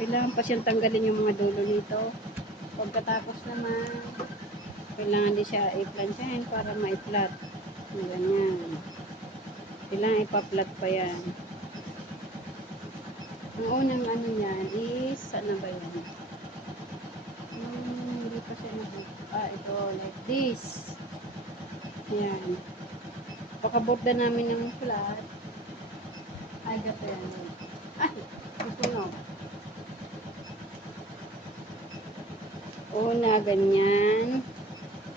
Kailangan pa siyang tanggalin yung mga dulo nito. Pagkatapos naman, kailangan din siya i-plansyahin para ma-flat. Ganyan. Kailangan ipa-flat pa yan. Ang unang ano yan is, ano ba yan? Hindi pa siya ito, like this. Yan. Pakaborda namin ng flat. Ay, gato yan. Ay, susunog. Una, ganyan.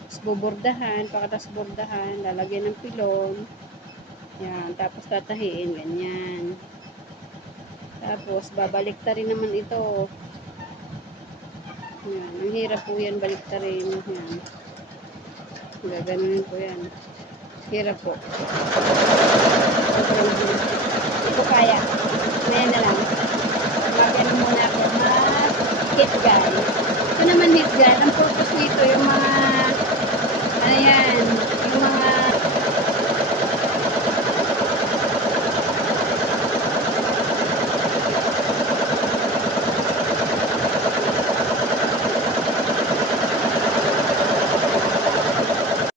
Tapos bubordahan, pagkatas bordahan, lalagyan ng pilon. Yan, tapos tatahiin, ganyan. Tapos, babalik ta rin naman ito. Yan, ang hirap po yan, balik ta rin. Yan. Gaganunin po yan. Hirap po.